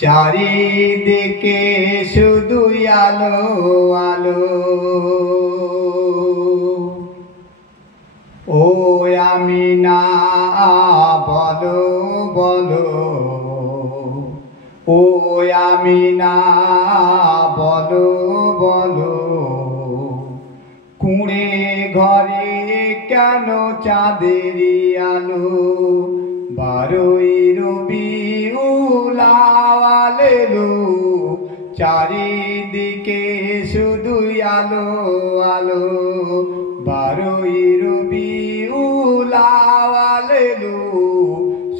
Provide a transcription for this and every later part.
চারিদিকে শুধু আলো আলো। ও আমিনা বলো বলো, ও আমিনা বলো বলো, কুঁড়ে ঘরে কেন চাঁদেরই আলো? 12ই রবিউল আউয়াল, চারিদিকে শুধু আলো আলো। 12ই রবিউল আউয়াল,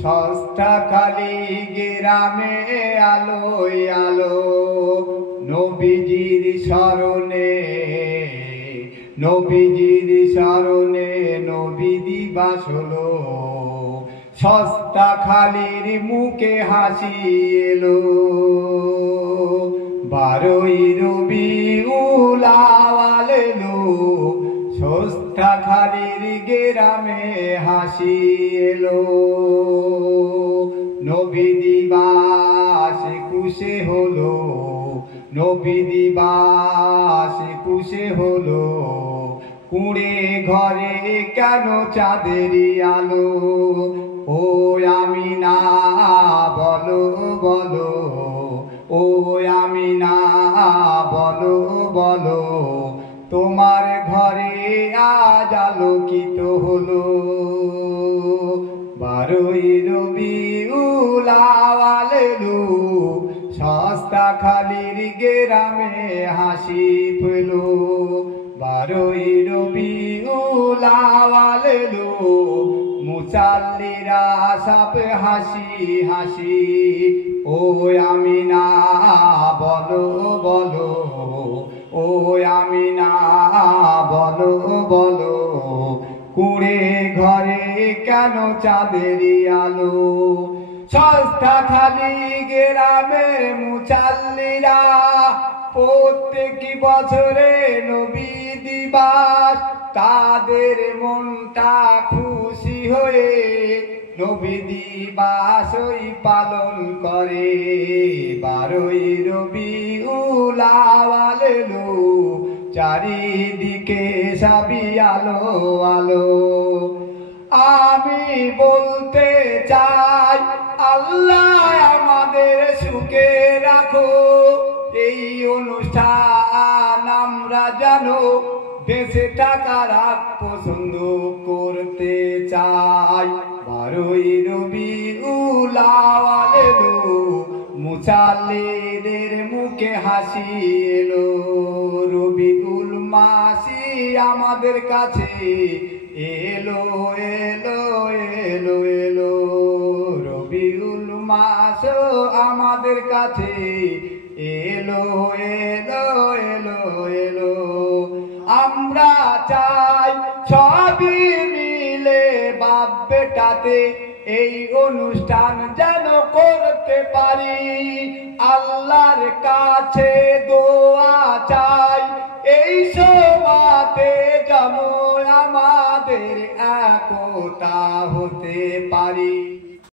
সস্তাখালী গ্রামে আলোয় আলো। নবীজির স্মরণে, নবীজির স্মরণে নবী দিবস হলো। সস্তাখালীর মুখে হাসি এলো। 12ই রবিউল আউয়াল, সস্তাখালীর গ্রামে হাসি এলো। নবী দিবস একুশে হলো, নবী দিবস একুশে হলো। কুঁড়ে ঘরে কেন চাঁদেরই আলো? ও আমিনা বলো বলো, ও আমিনা বলো বলো, তোমার ঘরে আজ আলোকিত হলো। 12ই রবিউল আউয়াল, সস্তাখালীর গ্রামে হাসি পেলো। 12ই রবিউল আউয়াল, মুসাল্লিরা সব হাসি হাসি। ও আমিনা বলো বলো, ও আমিনা বলো বলো, কুঁড়ে ঘরে কেন চাঁদেরই আলো? সস্তাখালী গ্রামের মুসাল্লিরা প্রত্যেক বছরে নবী দিবস, তাদের মনটা খুশি হয়ে নবী দিবসই পালন করে। 12ই রবিউল আউয়াল, চারিদিকে সবই আলো আলো। আমি বলতে চাই, আল্লাহ আমাদের সুখে রাখো। এই অনুষ্ঠান আমরা জানো বেঁচে থাকার আগ পছন্দ করতে চাই। 12ই রবিউল আউয়াল, মুসাল্লিদের মুখে হাসি এলো। রবিউল মাসি আমাদের কাছে এলো এলো এলো এলো। রবিউল মাস আমাদের কাছে এলো এলো এলো এলো। আমরা চাই সবই মিলে বাপ বেটাতে এই অনুষ্ঠান যেন করতে পারি। আল্লাহর কাছে দোয়া চাই, এই সমাতে যেন আমাদের একতা হতে পারি।